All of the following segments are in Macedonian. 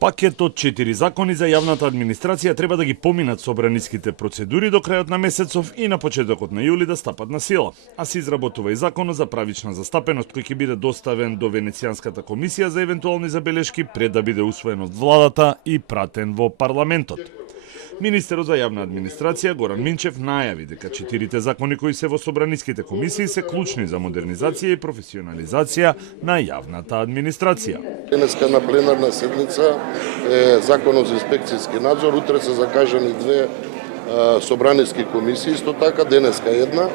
Пакет од 4 закони за јавната администрација треба да ги поминат собраниските процедури до крајот на месецов и на почетокот на јули да стапат на сила. А се изработува и законот за правична застапеност кој ќе биде доставен до Венецијанската комисија за евентуални забелешки пред да биде усвоен од владата и пратен во парламентот. Министерот за јавна администрација Горан Минчев најави дека 4 закони кои се во собраниските комисии се клучни за модернизација и професионализација на јавната администрација. Денеска на пленарна седница е законот за инспекцијски надзор, утре се закажани 2 собраниски комисии, исто така денеска една.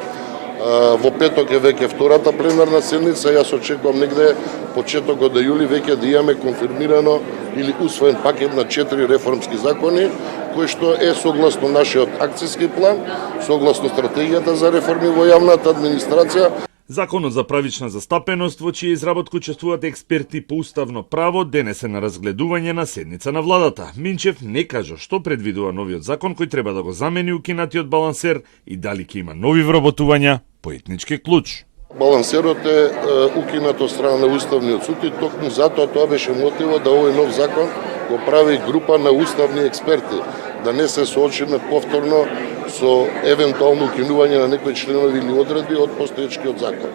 Во петок е веќе втората пленарна седница, јас очекувам негде почетокот до јули веќе да имаме конфирмирано или усвоен пакет на 4 реформски закони, кој што е согласно нашиот акцијски план, согласно стратегијата за реформи во јавната администрација. Законот за правична застапеност, во чија изработка учествуваат експерти по уставно право, денес е на разгледување на седница на владата. Минчев не кажа што предвидува новиот закон кој треба да го замени укинатиот балансер и дали ќе има нови вработувања по етнички клуч. Балансерот е укинат од страна на Уставниот суд и токму затоа тоа беше мотивот да овој нов закон го прави група на уставни експерти, да не се соочиме повторно со евентуално укинување на некои членови или одредби од постоечкиот закон.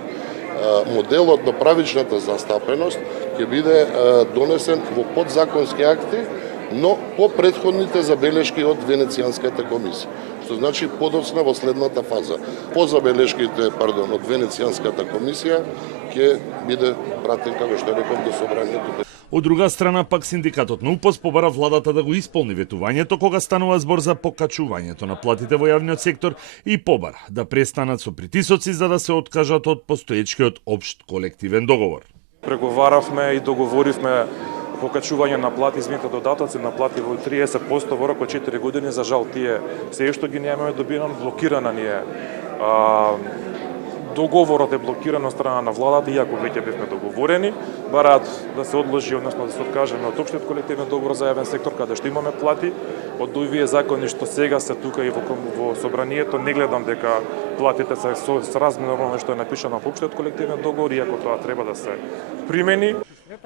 Моделот на правичната застапеност ќе биде донесен во подзаконски акти, но по претходните забелешки од Венецијанската комисија. Што значи подоцна во следната фаза. По забелешките, од Венецијанската комисија ќе биде пратен, како што реков, до собранието. Од друга страна, пак синдикатот на УПОС побара владата да го исполни ветувањето кога станува збор за покачувањето на платите во јавниот сектор и побара да престанат со притисоци за да се откажат од постоечкиот општ колективен договор. Преговаравме и договоривме покачување на плати, измените додатоци на плати во 30% во рок од 4 години. За жал тие се што ги немаме добивано, блокирана ни е. Договорот е блокиран од страна на владата, иако веќе бевме договорени. Бараат да се одложи, односно да се откажеме од општиот колективен договор за јавен сектор, каде што имаме плати. Од овие закони што сега се тука и во собранието, не гледам дека платите се сразмерно на што е напишано во општиот колективен договор, иако тоа треба да се примени.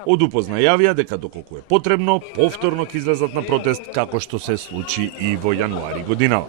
Од УПОС најавија дека доколку е потребно, повторно ќе излезат на протест, како што се случи и во јануари годинава.